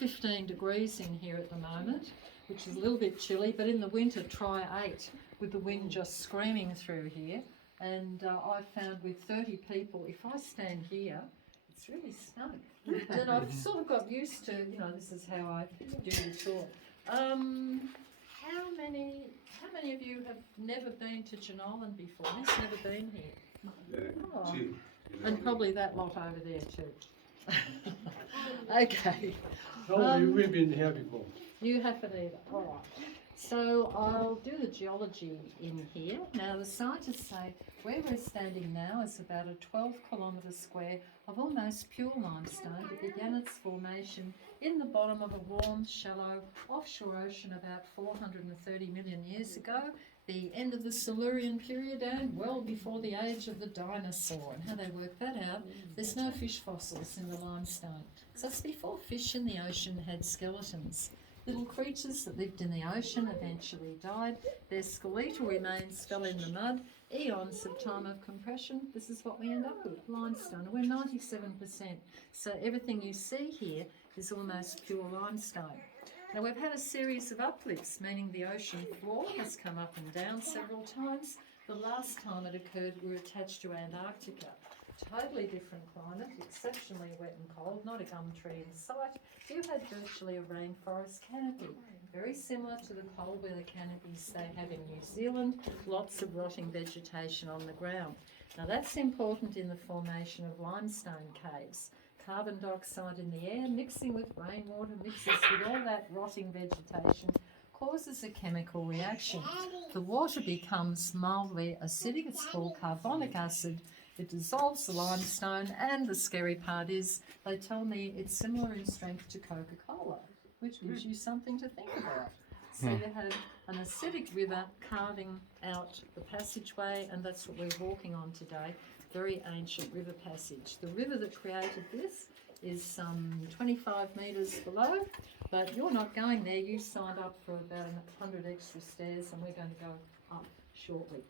-15 degrees in here at the moment, which is a little bit chilly, but in the winter try 8 with the wind just screaming through here. And I found with 30 people, if I stand here, it's really snug. And I've sort of got used to, you know, this is how I do the tour. How many of you have never been to Jenolan before? Who's never been here? Yeah. Oh. And probably that lot over there too. Okay. No, we've been here before. You haven't either. All right. So I'll do the geology in here. Now the scientists say where we're standing now is about a 12-kilometre square of almost pure limestone that began its formation in the bottom of a warm, shallow offshore ocean about 430 million years ago, the end of the Silurian period and well before the age of the dinosaur. And how they work that out, there's no fish fossils in the limestone. So it's before fish in the ocean had skeletons. Little creatures that lived in the ocean eventually died. Their skeletal remains fell in the mud. Eons of time of compression. This is what we end up with, limestone. We're 97%. So everything you see here is almost pure limestone. Now we've had a series of uplifts, meaning the ocean floor has come up and down several times. The last time it occurred, we were attached to Antarctica. Totally different climate, exceptionally wet and cold, not a gum tree in sight. You had virtually a rainforest canopy, very similar to the cold weather canopies they have in New Zealand, lots of rotting vegetation on the ground. Now that's important in the formation of limestone caves. Carbon dioxide in the air mixing with rainwater mixes with all that rotting vegetation causes a chemical reaction. The water becomes mildly acidic, it's called carbonic acid. It dissolves the limestone, and the scary part is they tell me it's similar in strength to Coca-Cola, which gives you something to think about. So you had an acidic river carving out the passageway, and that's what we're walking on today, very ancient river passage. The river that created this is some 25 metres below, but you're not going there. You signed up for about 100 extra stairs, and we're going to go up shortly.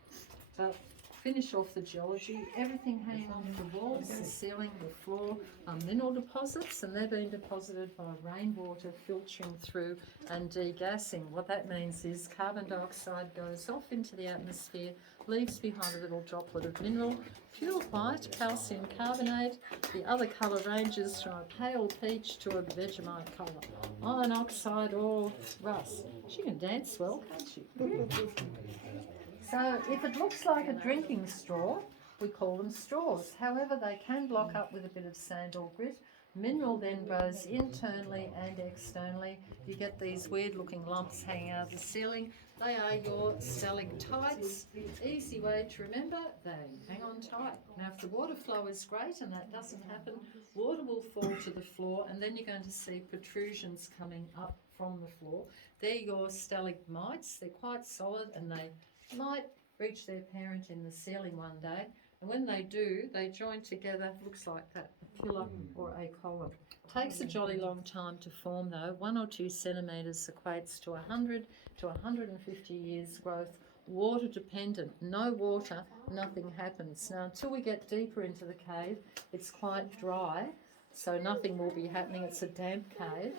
But finish off the geology, everything hanging off the walls, the ceiling, the floor, mineral deposits, and they're being deposited by rainwater filtering through and degassing. What that means is carbon dioxide goes off into the atmosphere, leaves behind a little droplet of mineral, pure white, calcium carbonate. The other colour ranges from a pale peach to a Vegemite colour, iron oxide or rust. She can dance well, can't she? So if it looks like a drinking straw, we call them straws. However, they can block up with a bit of sand or grit. Mineral then grows internally and externally. You get these weird looking lumps hanging out of the ceiling. They are your stalactites. Easy way to remember, they hang on tight. Now if the water flow is great and that doesn't happen, water will fall to the floor and then you're going to see protrusions coming up from the floor. They're your stalagmites. They're quite solid and they might reach their parent in the ceiling one day, and when they do, they join together, looks like that, a pillar or a column. Takes a jolly long time to form though. 1 or 2 centimetres equates to 100 to 150 years growth, water dependent. No water, nothing happens. Now until we get deeper into the cave, it's quite dry, so nothing will be happening. It's a damp cave.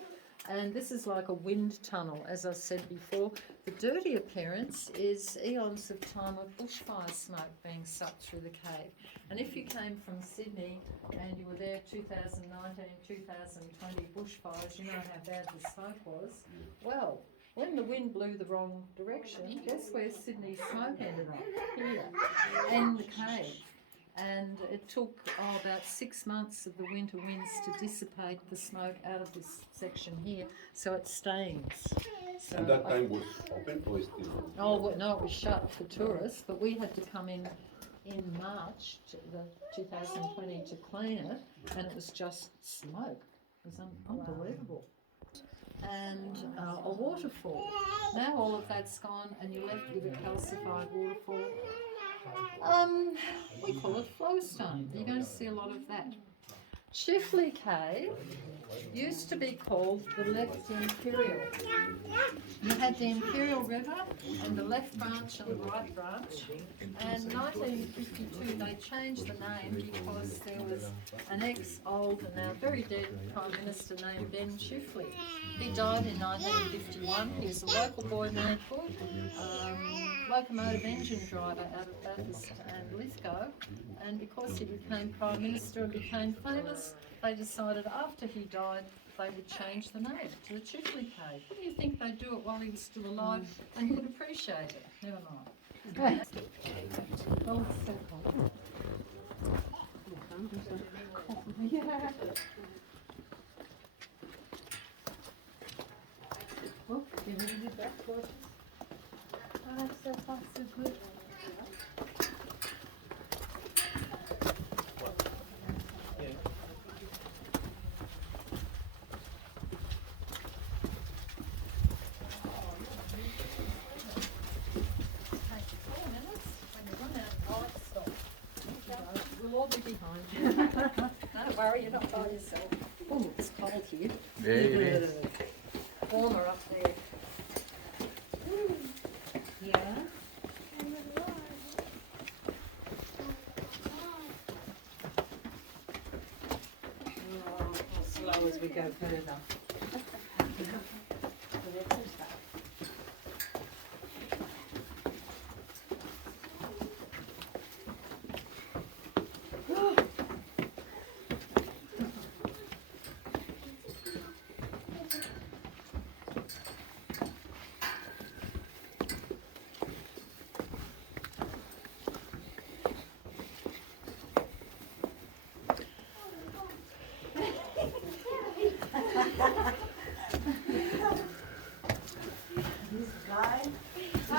And this is like a wind tunnel, as I said before. The dirty appearance is eons of time of bushfire smoke being sucked through the cave. And if you came from Sydney and you were there 2019, 2020 bushfires, you know how bad the smoke was. Well, when the wind blew the wrong direction, guess where Sydney's smoke ended up? Here, in the cave. And it took about 6 months of the winter winds to dissipate the smoke out of this section here, so it stains. So And that time was open or still? Oh well, no, it was shut for tourists, but we had to come in March, the 2020, to clean it, and it was just smoke. It was unbelievable. And a waterfall. Now all of that's gone, and you're left with a calcified waterfall. We call it flowstone. You're going to see a lot of that. Chifley Cave used to be called the Left Imperial. You had the Imperial River and the left branch and the right branch. And in 1952 they changed the name because there was an ex-old and now very dead Prime Minister named Ben Chifley. He died in 1951. He was a local boy named Hood, locomotive engine driver out of Bathurst and Lithgow. And because he became Prime Minister and became famous, they decided after he died they would change the name to the Chifley Cave. What do you think they'd do it while he was still alive and could appreciate it? Never mind. Oh, it's so cold. Yeah. Oh, you ready to do that, gorgeous? Oh, so far, so good. We'll all be behind you. Don't worry, you're not by yourself. Oh, it's cold here. Yeah, it is. Warmer up there. Yeah. Oh, as slow as we go further.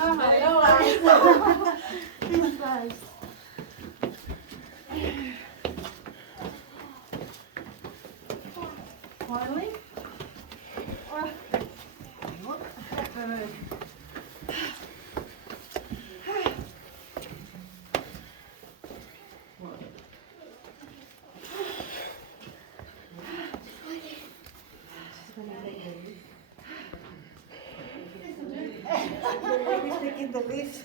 Oh my Lord! He's nice. Finally. Look at that bird. Everything in the leaves.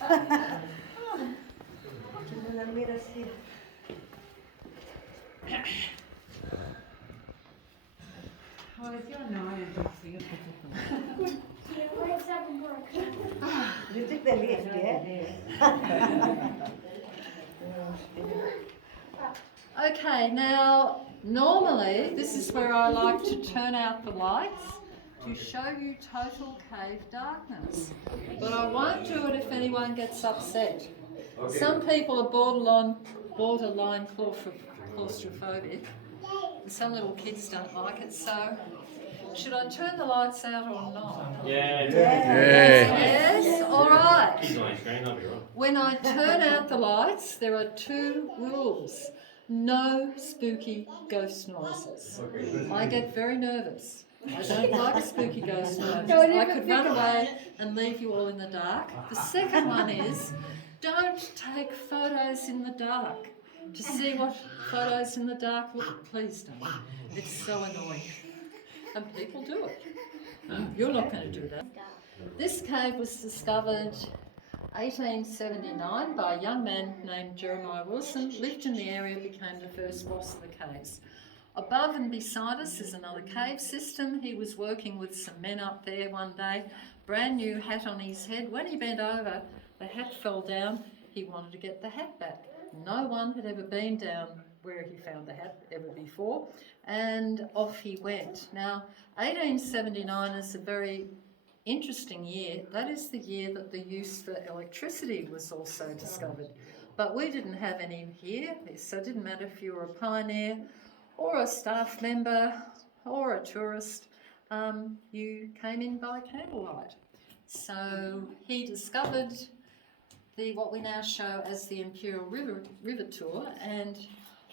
Let us see. Oh, it's your name. You took the leaf, yeah? Okay, now normally this is where I like to turn out the lights to show you total cave darkness. But I won't do it if anyone gets upset. Some people are borderline claustrophobic. And some little kids don't like it, so should I turn the lights out or not? Yeah. Yes? Alright. Keep on screen, I'll be right. When I turn out the lights, there are two rules. No spooky ghost noises. I get very nervous. I don't like spooky ghost noises. I could run away and leave you all in the dark. The second one is, don't take photos in the dark. To see what photos in the dark look, please don't. It's so annoying. And people do it. You're not going to do that. This cave was discovered 1879 by a young man named Jeremiah Wilson, lived in the area, became the first boss of the caves. Above and beside us is another cave system. He was working with some men up there one day, brand new hat on his head. When he bent over, the hat fell down. He wanted to get the hat back. No one had ever been down where he found the hat ever before, and off he went. Now, 1879 is a very interesting year. That is the year that the use for electricity was also discovered. But we didn't have any here, so it didn't matter if you were a pioneer or a staff member or a tourist, you came in by candlelight. So he discovered what we now show as the Imperial River Tour, and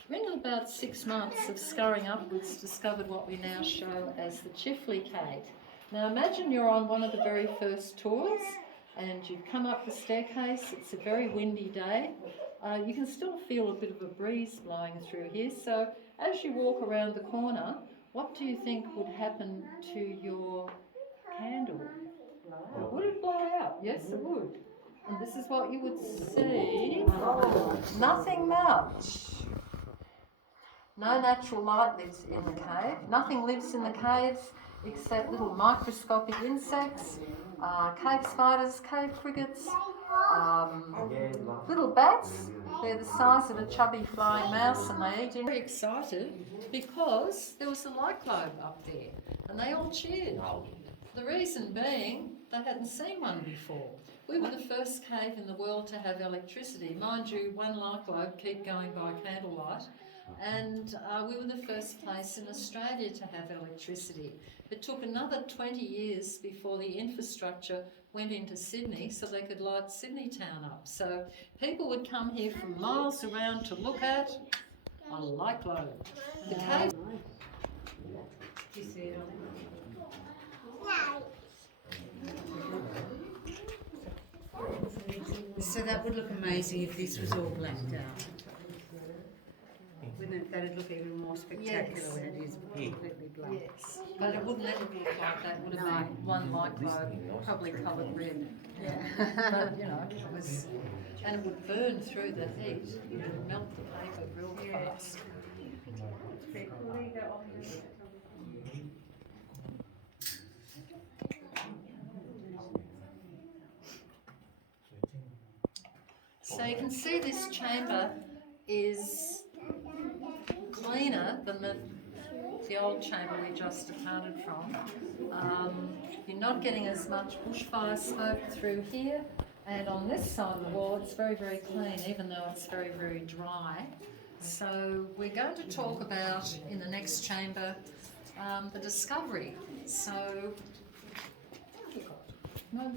in about 6 months of scurrying upwards, discovered what we now show as the Chifley Cave. Now imagine you're on one of the very first tours and you've come up the staircase. It's a very windy day. You can still feel a bit of a breeze blowing through here, so as you walk around the corner, what do you think would happen to your candle? Would it blow out? Yes, it would. And this is what you would see. Nothing much. No natural light lives in the cave. Nothing lives in the caves except little microscopic insects, cave spiders, cave crickets, little bats. They're the size of a chubby flying mouse and they eat. Very excited because there was a light globe up there and they all cheered. The reason being they hadn't seen one before. We were the first cave in the world to have electricity. Mind you, one light globe keep going by candlelight. And we were the first place in Australia to have electricity. It took another 20 years before the infrastructure went into Sydney so they could light Sydney town up. So people would come here from miles around to look at a light globe. The cave. Do you see it on it? So that would look amazing if this was all blacked out. Wouldn't it? That'd look even more spectacular Yes. when it is completely black. Yes, but it wouldn't ever look like that. It would have been one light globe, probably coloured red. Yeah. But you know, it was, and it would burn through the heat. It would melt the paper real fast. So you can see this chamber is cleaner than the old chamber we just departed from. You're not getting as much bushfire smoke through here, and on this side of the wall it's very, very clean, even though it's very, very dry. So we're going to talk about, in the next chamber, the discovery. So, no,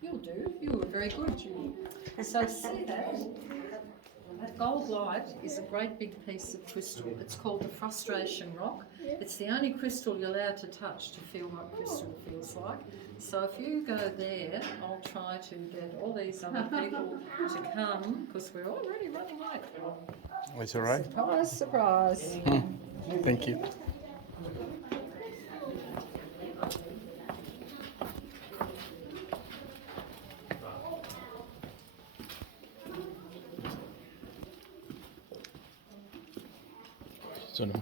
you'll do. You were very good, Julie. So see that? That gold light is a great big piece of crystal. It's called the frustration rock. It's the only crystal you're allowed to touch to feel what crystal feels like. So if you go there, I'll try to get all these other people to come because we're already running late. Oh, it's all right. Surprise, surprise. Thank you. So no.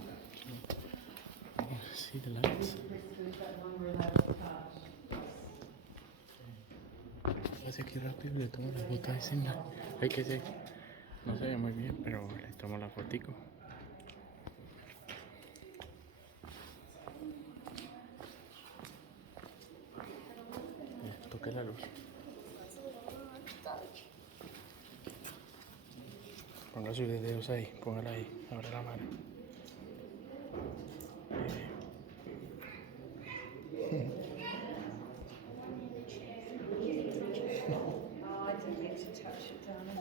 Oh, see the lights. Hace aquí rápido le tomo la foto a escena. Hay que ser. No se ve muy bien, pero le tomo la fotico. Toque la luz. Ponga sus dedos ahí, póngala ahí, abre la mano. Oh, I didn't get to touch it, darling.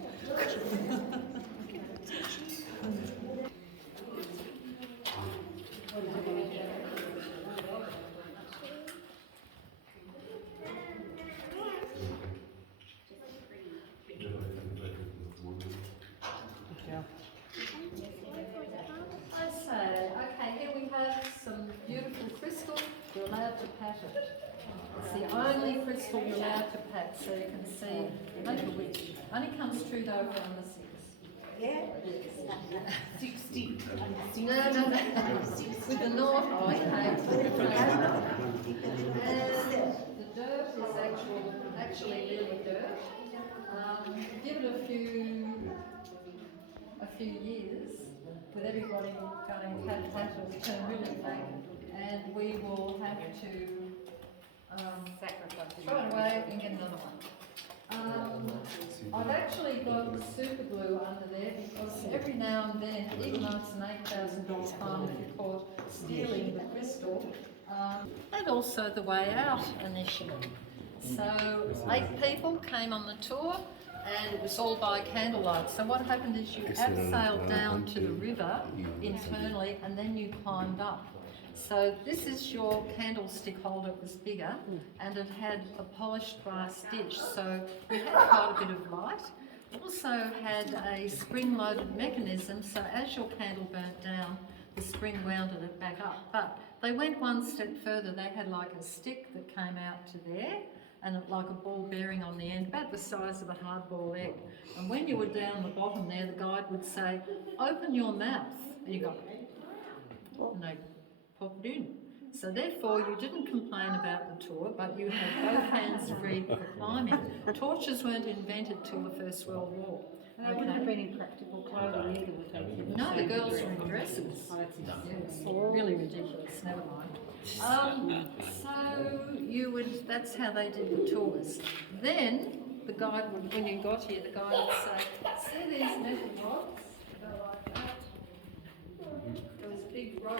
I say, okay, here we have some beautiful crystal. You're allowed to pat it. It's the only crystal you're allowed to pat, so you can see make a wish. Only comes true though from the 6. Yeah? 60. No, no, no. With the north, oh, okay. And the dirt is actually really dirt. Give it a few years, with everybody going pat, it will turn really black, and we will have to throw it away and get another one. I've actually got super glue under there because every now and then, even though it's an $8,000 fine if you're caught stealing the crystal, and also the way out initiative. So 8 people came on the tour and it was all by candlelight. So what happened is you abseiled down to the river internally and then you climbed up. So this is your candlestick holder. It was bigger and it had a polished brass dish, so you had quite a bit of light. It also had a spring-loaded mechanism, so as your candle burnt down, the spring rounded it back up. But they went one step further. They had like a stick that came out to there, and like a ball bearing on the end, about the size of a hard-boiled egg. And when you were down the bottom there, the guide would say, "Open your mouth." And you go, and they pop it in. So therefore, you didn't complain about the tour, but you had both hands free for climbing. Torches weren't invented till the First World War. And they wouldn't have been in practical clothing either, would they? No, the girls were in dresses. Oh, that's Yes, really ridiculous, never mind. So you would, that's how they did the tours. Then the guide would, when you got here, the guide would say, "See these metal rods? Go like that." There was a big rope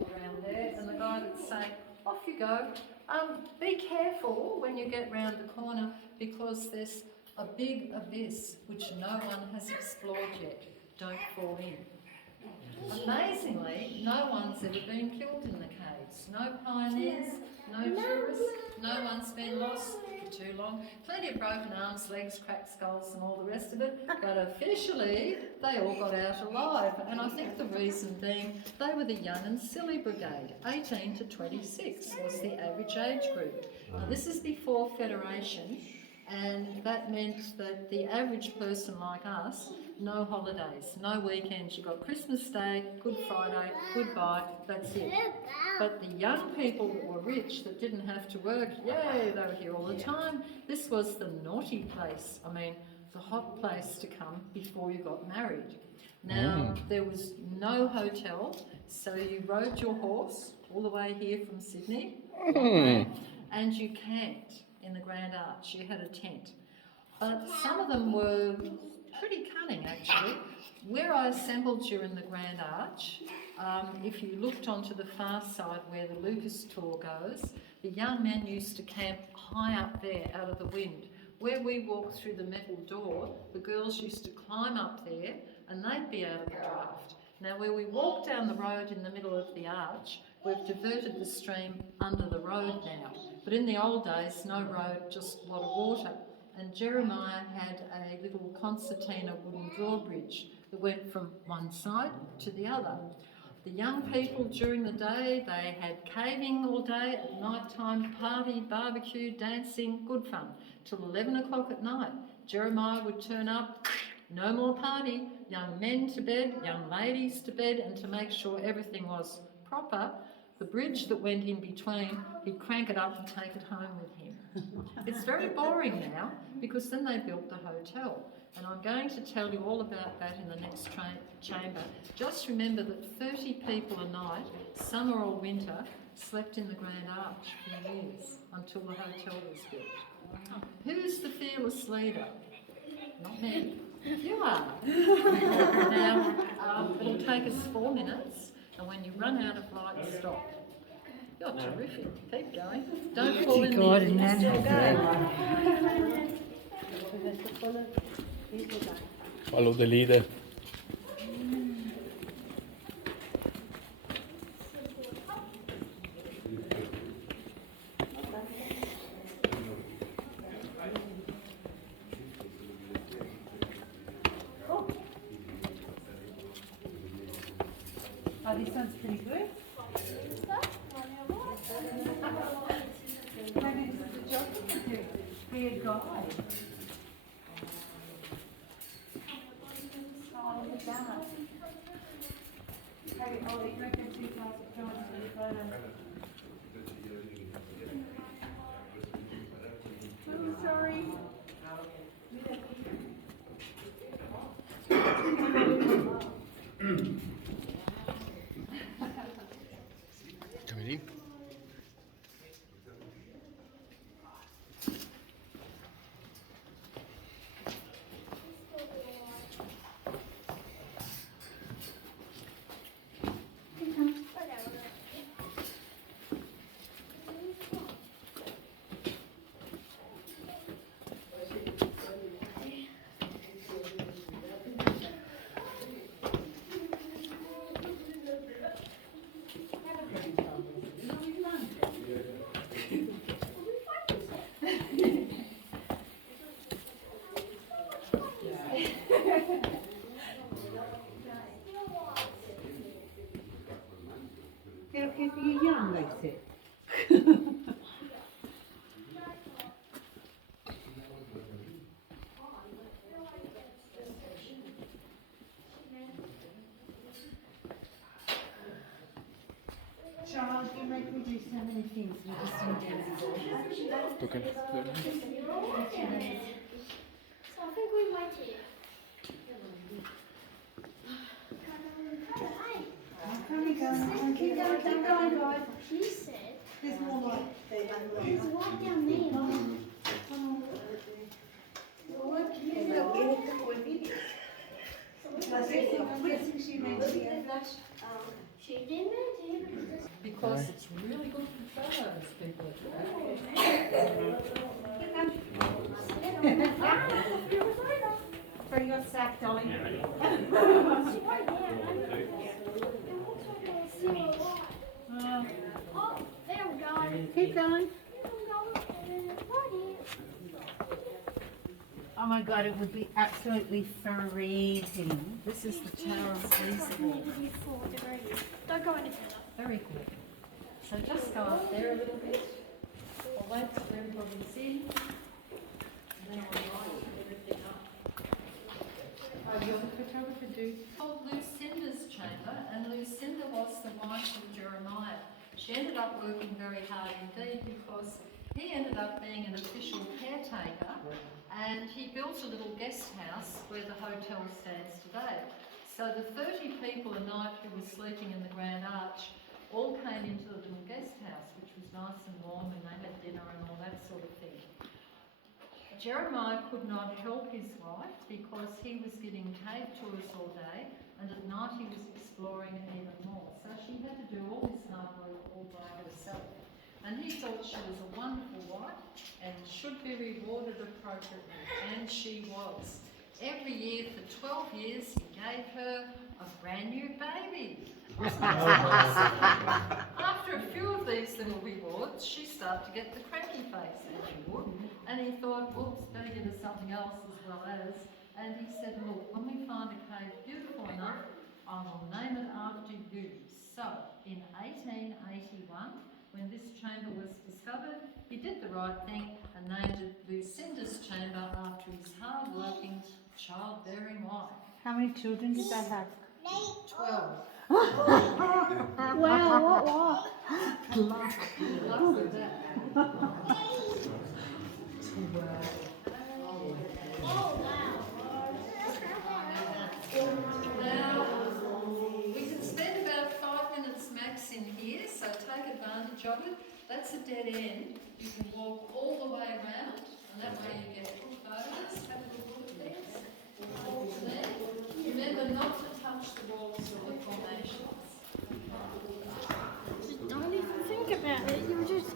around there, and the guide would say, "Off you go. Be careful when you get round the corner, because there's a big abyss which no one has explored yet. Don't fall in." Amazingly, no one's ever been killed in the caves. No pioneers, no tourists, no one's been lost for too long. Plenty of broken arms, legs, cracked skulls and all the rest of it, but officially they all got out alive. And I think the reason being they were the young and silly brigade. 18 to 26 was the average age group. Now this is before Federation, and that meant that the average person like us, no holidays, no weekends. You got Christmas Day, Good Friday, goodbye, that's it. But the young people that were rich, that didn't have to work, yay, they were here all the time. This was the naughty place. I mean, the hot place to come before you got married. Now, there was no hotel, so you rode your horse all the way here from Sydney, and you camped in the Grand Arch. You had a tent. But some of them were pretty cunning, actually. Where I assembled you in the Grand Arch, if you looked onto the far side where the Lucas tour goes, the young men used to camp high up there out of the wind. Where we walked through the metal door, the girls used to climb up there and they'd be out of the draft. Now where we walk down the road in the middle of the arch, we've diverted the stream under the road now. But in the old days, no road, just a lot of water. And Jeremiah had a little concertina wooden drawbridge that went from one side to the other. The young people during the day, they had caving all day, at night time party, barbecue, dancing, good fun, till 11 o'clock at night. Jeremiah would turn up, no more party, young men to bed, young ladies to bed, and to make sure everything was proper, the bridge that went in between, he'd crank it up and take it home with him. It's very boring now, because then they built the hotel. And I'm going to tell you all about that in the next chamber. Just remember that 30 people a night, summer or winter, slept in the Grand Arch for years, until the hotel was built. Who's the fearless leader? Not me. You are. Now, it'll take us 4 minutes, and when you run out of light, stop. You're terrific. Keep going. Don't fall in God, the and then still go. Follow the leader. Oh, this sounds pretty good. Maybe this is a job for you to do. Be a guide. Oh, look at that. Hey, Ollie, you reckon 2,000 pounds for the photo? Oh, sorry. Ready? so many things we just didn't do before. Toquen. So I think we might do. Keep going, guys. She said There's more like there's one down there. I'm guessing she meant to be a flash. She didn't mention. Because it's really good for photos, people are Bring your sack, Dolly. Oh, there we go. Keep going. Oh my god, it would be absolutely freezing. This is the Tower of Elizabeth. Don't go any further. very good. So just go up there a little bit. I'll wait till everybody's in. And then I'll line everything up. Oh, you're the photographer, dude. Called Lucinda's chamber, and Lucinda was the wife of Jeremiah. She ended up working very hard indeed because he ended up being an official caretaker, and he built a little guest house where the hotel stands today. So the 30 people a night who were sleeping in the Grand Arch all came into the little guest house, which was nice and warm, and they had dinner and all that sort of thing. Jeremiah could not help his wife because he was giving cave tours all day, and at night he was exploring even more. So she had to do all this hard work all by herself. And he thought she was a wonderful wife and should be rewarded appropriately, and she was. Every year for 12 years he gave her a brand new baby. After a few of these little rewards, she started to get the cranky face, as she would, and he thought, oops, better give her something else as well as, and he said, look, when we find a cave beautiful enough, I will name it after you. So, in 1881, when this chamber was discovered, he did the right thing and named it Lucinda's chamber after his hard-working, childbearing wife. How many children did they have? 12. Wow, what? Luck with that. Now, we can spend about 5 minutes max in here, so take advantage of it. That's a dead end. You can walk all the way around, and that way you get good photos. Have a good look at things. Walk to there. Remember not to touch the walls or the formations. Just don't even think about it. You're just.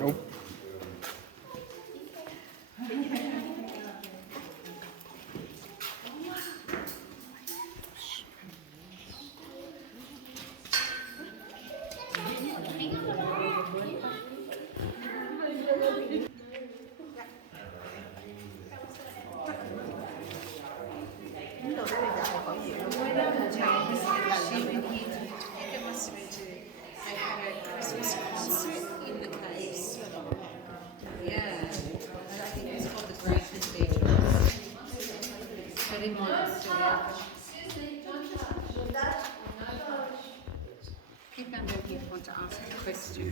Nope. Keep on if you want to ask a question.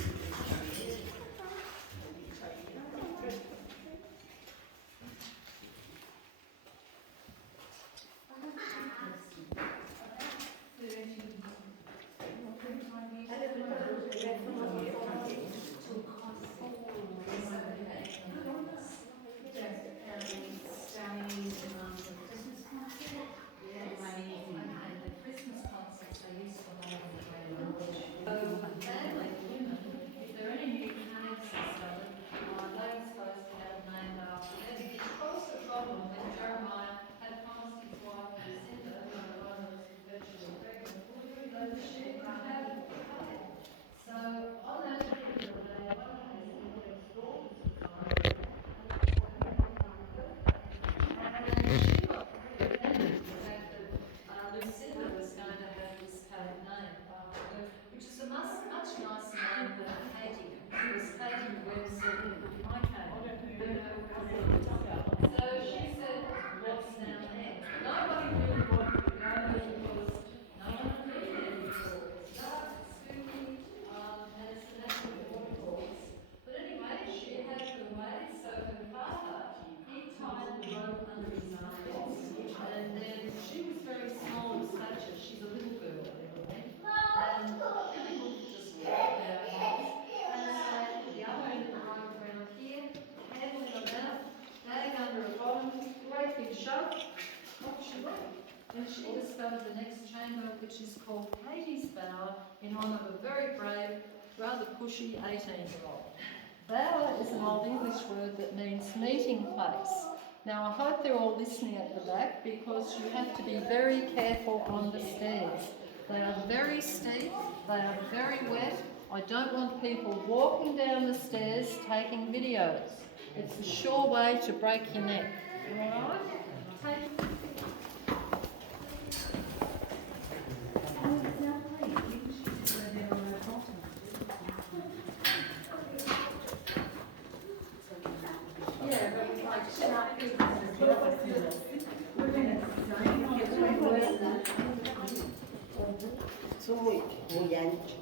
So, a family of women, if there are any chamber which is called Katie's Bower in honour of a very brave, rather pushy 18-year-old. Bower is an Old English word that means meeting place. Now I hope they're all listening at the back because you have to be very careful on the stairs. They are very steep, they are very wet. I don't want people walking down the stairs taking videos. It's a sure way to break your neck. Alright? Take Son muy anchos.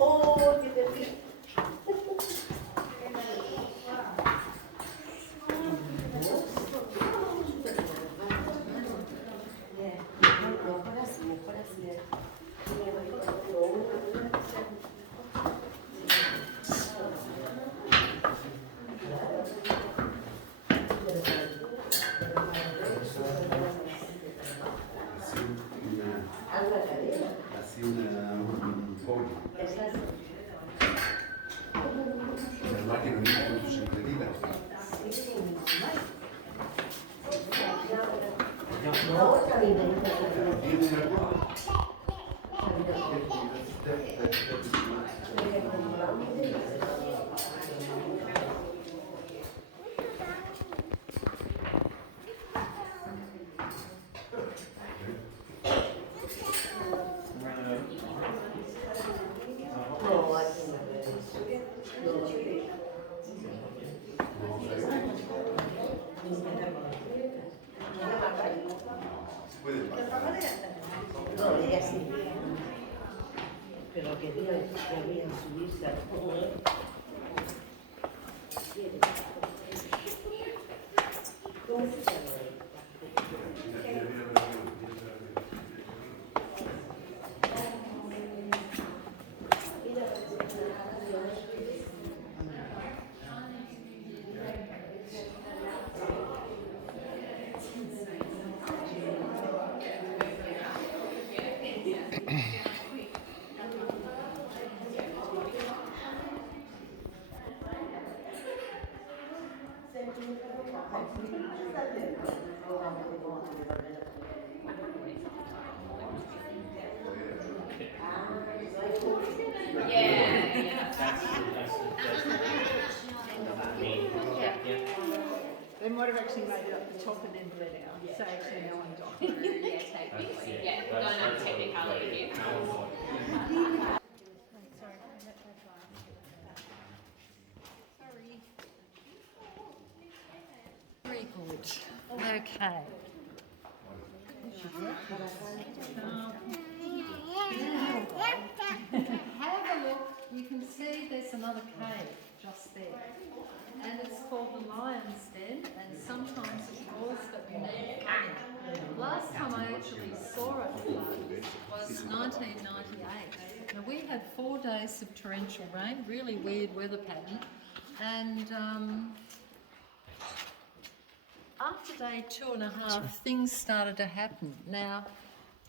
Oh, qué terrible. Así un pollo. Las máquinas no son sintetitas. No, ella sí. Pero querían subirse al juego. They might have actually made it up the top and then bled out. So actually now I'm dying. Going on technicality here. Very good. Okay. Have a look. You can see there's another cave just there. And it's called the Lion's Den, and sometimes it was, but we need coming. Last time I actually saw it was 1998. Now we had 4 days of torrential rain, really weird weather pattern, and after day 2.5, things started to happen. Now,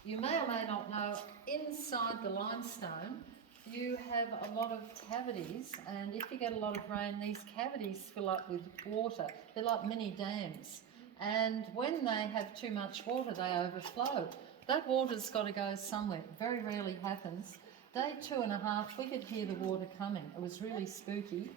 you may or may not know, inside the limestone, you have a lot of cavities, and if you get a lot of rain, these cavities fill up with water. They're like mini dams. And when they have too much water, they overflow. That water's got to go somewhere. Very rarely happens. Day 2.5, we could hear the water coming. It was really spooky.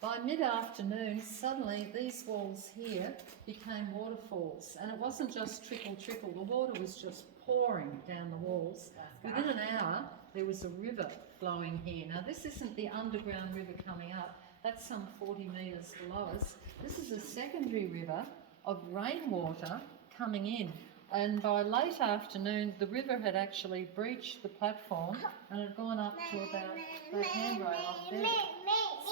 By mid-afternoon, suddenly these walls here became waterfalls, and it wasn't just trickle, trickle. The water was just pouring down the walls. Within an hour, there was a river flowing here. Now, this isn't the underground river coming up. That's some 40 metres below us. This is a secondary river of rainwater coming in. And by late afternoon, the river had actually breached the platform and had gone up to about the handrail up there.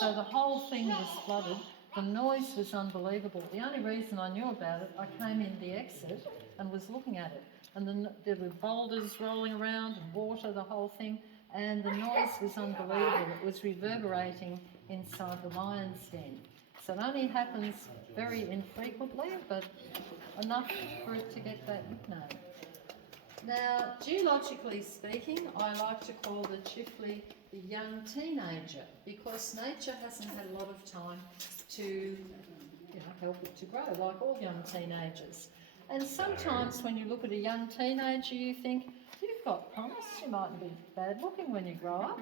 So the whole thing was flooded. The noise was unbelievable. The only reason I knew about it, I came in the exit and was looking at it. And then there were boulders rolling around and water, the whole thing. And the noise was unbelievable. It was reverberating inside the lion's den. So it only happens very infrequently, but enough for it to get that nickname. Now, geologically speaking, I like to call the Chifley the young teenager because nature hasn't had a lot of time to help it to grow, like all young teenagers. And sometimes when you look at a young teenager, you think, you've got promise, you mightn't be bad looking when you grow up.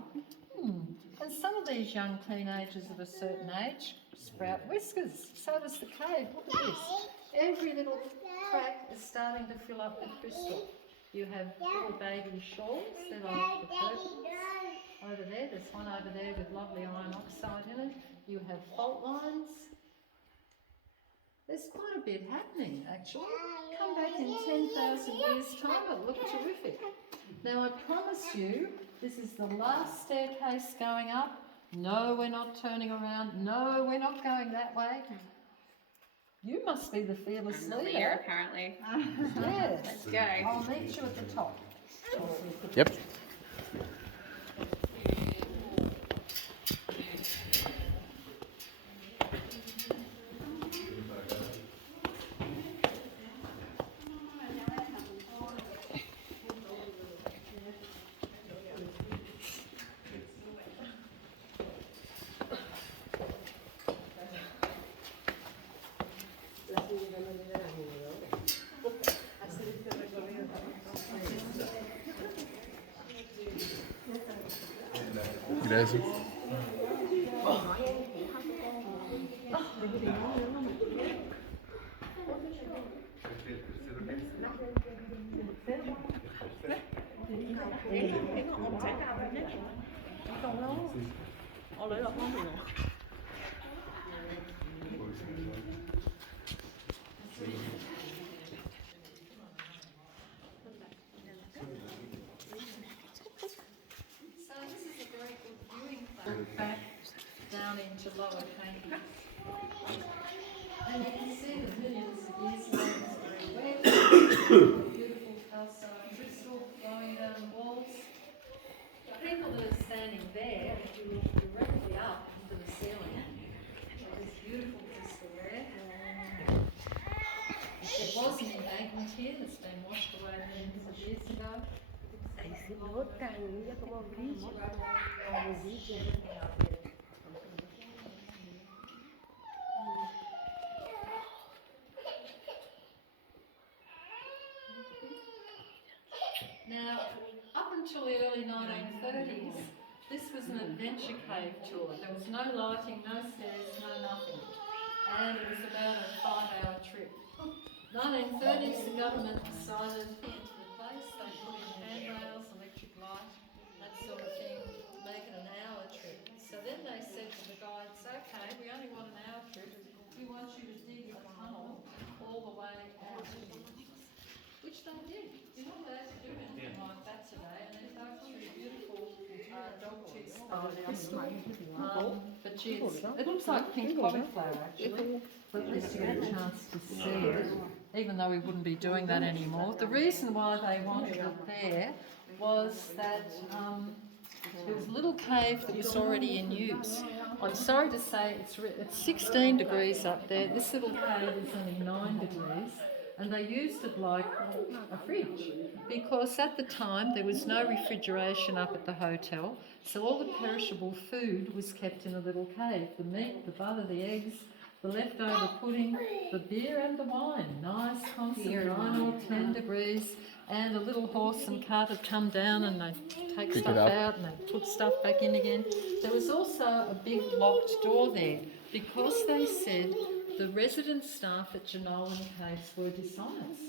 And some of these young teenagers of a certain age sprout whiskers. So does the cave. Look at this. Every little crack is starting to fill up with crystal. You have little baby shawls that are the curtains. Over there, there's one over there with lovely iron oxide in it. You have fault lines. There's quite a bit happening actually. Come back in 10,000 years' time, it'll look terrific. Now I promise you, this is the last staircase going up. No, we're not turning around. No, we're not going that way. You must be the fearless I'm the leader. leader, apparently. Yes. Let's go. I'll meet you at the top. Yep. Gracias. So this is a very good viewing plan back down into Lower Canyon. And you can see the millions of years ago it was very wet, beautiful calcite crystal flowing down the walls. The people that are standing there, if you look directly up into the ceiling, there's beautiful crystal there. It was an embankment here that's been washed away millions of years ago. Now, up until the early 1930s, this was an adventure cave tour. There was no lighting, no stairs, no nothing. And it was about a 5-hour trip. 1930s, the government decided to put into the place, they put in handrails, electric light, that sort of thing, make it an hour trip. So then they said to the guides, okay, we only want an hour trip, we want you to dig a tunnel all the way out. Which they did. You're not allowed to do anything like that today, and then go through beautiful dog tooth style. But gee, it looks like pink cauliflower actually. But at least you get a chance to see it, even though we wouldn't be doing that anymore. The reason why they wanted it there was that there was a little cave that was already in use. I'm sorry to say it's 16 degrees up there. This little cave is only 9 degrees. And they used it like a fridge because at the time there was no refrigeration up at the hotel, so all the perishable food was kept in a little cave. The meat, the butter, the eggs, the leftover pudding, the beer and the wine. Nice, constant 9 or 10 degrees, and a little horse and cart would come down and they'd take stuff out and they'd put stuff back in again. There was also a big locked door there because they said the resident staff at Jenolan Caves were dishonest,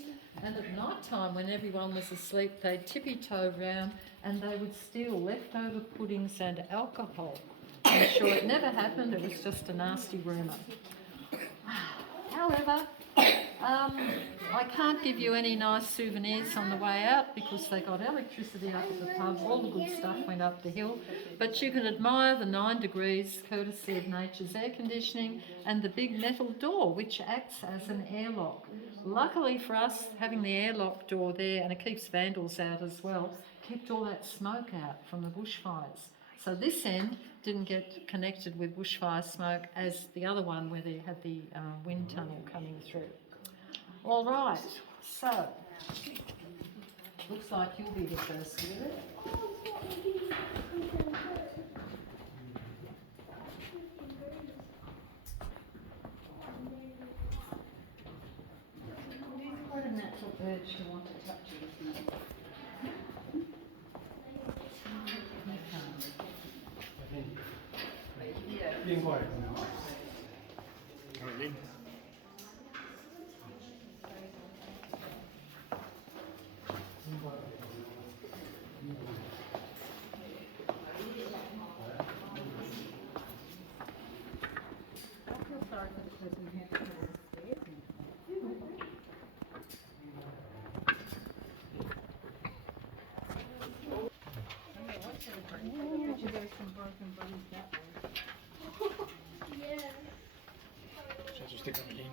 and at night time when everyone was asleep they'd tippy-toe round and they would steal leftover puddings and alcohol. I'm sure it never happened, it was just a nasty rumour. However, I can't give you any nice souvenirs on the way out because they got electricity up at the pub, all the good stuff went up the hill. But you can admire the 9 degrees courtesy of nature's air conditioning and the big metal door which acts as an airlock. Luckily for us, having the airlock door there, and it keeps vandals out as well, kept all that smoke out from the bushfires. So this end didn't get connected with bushfire smoke as the other one where they had the wind tunnel coming through. All right, so looks like you'll be the first with it. There's quite a natural urge to want to touch it, isn't it? Being quiet. I feel sorry for the person who had to go upstairs. But you go from broken bones that way. Se asuste Camilín.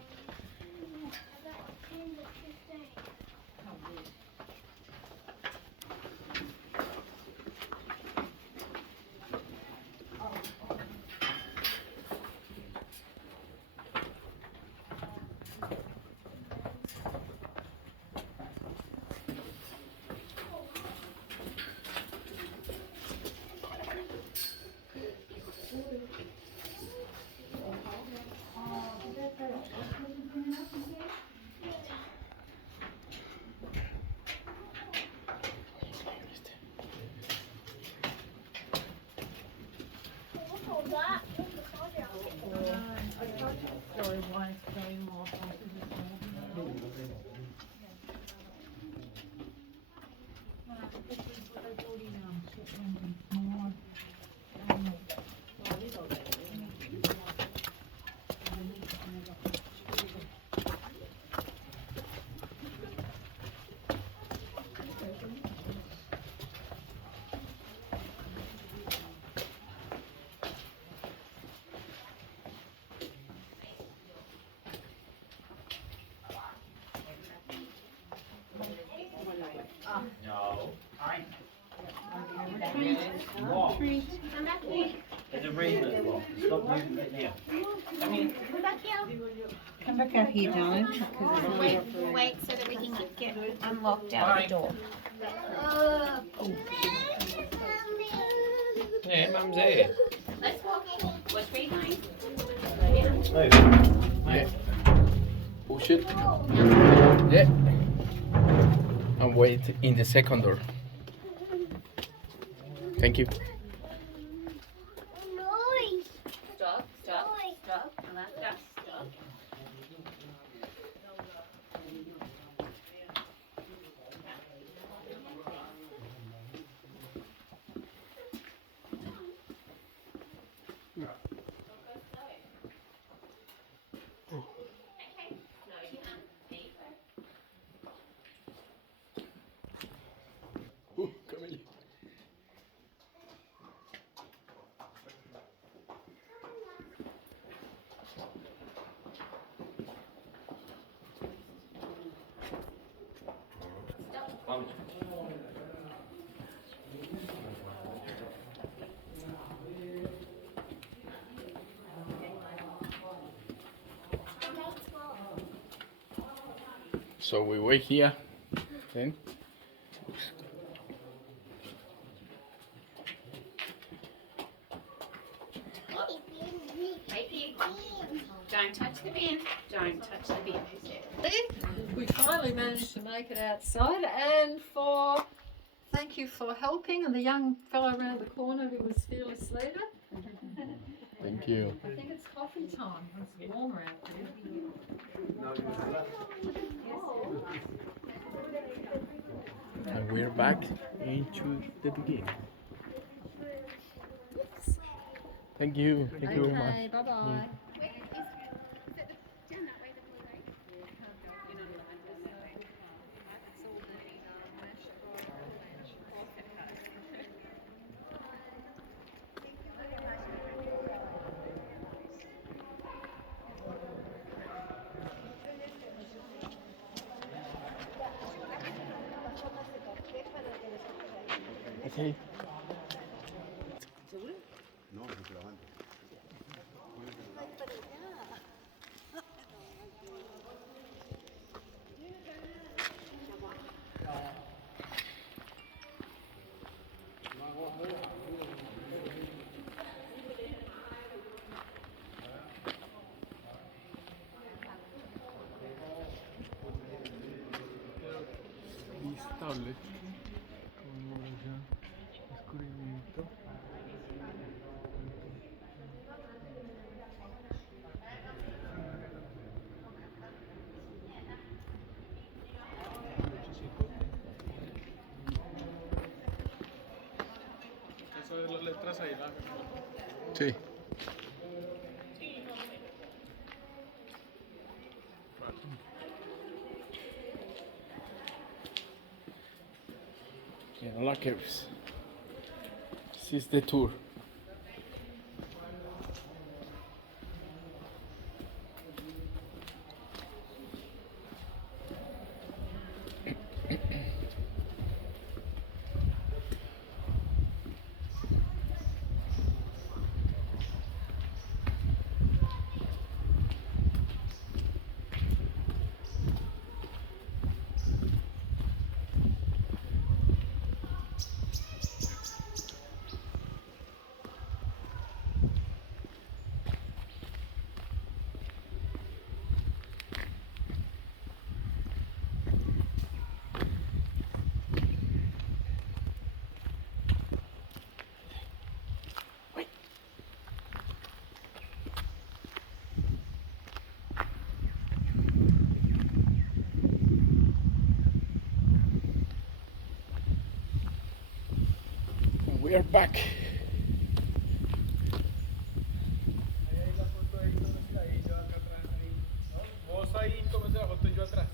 Sorry, why it's going more onto the floor. No. What? Come back here. There's a reason as well. Stop moving it here. Come in. Come back here. Come back out here, darling. Wait so that we can get unlocked out the door. Yeah, Mum's here. Let's walk in. Which way are you going? Yeah. Push it. Yeah. And wait in the second door. Thank you. Stop, stop, stop. Stop, stop. Camille. Vamos. So we wait here. Then. Right here. Don't touch the bin. Don't touch the bin. We finally managed to make it outside, and thank you for helping, and the young fellow around the corner who was fearless leader. Thank you. I think it's coffee time. It's warmer out there. And we're back into the beginning. Thank you. Thank you very much. Okay, bye bye. Wait, is it down that way, the blue light? Sí. No, no te lo mando. Listable. Convolución. Descubrimiento. Eso de las letras ahí, la. Sí. Jenolan Caves. This is the tour. We are back. Ahí hay la foto ahí, yo acá atrás. Ahí. ¿No? Vos ahí, tómese la foto yo atrás.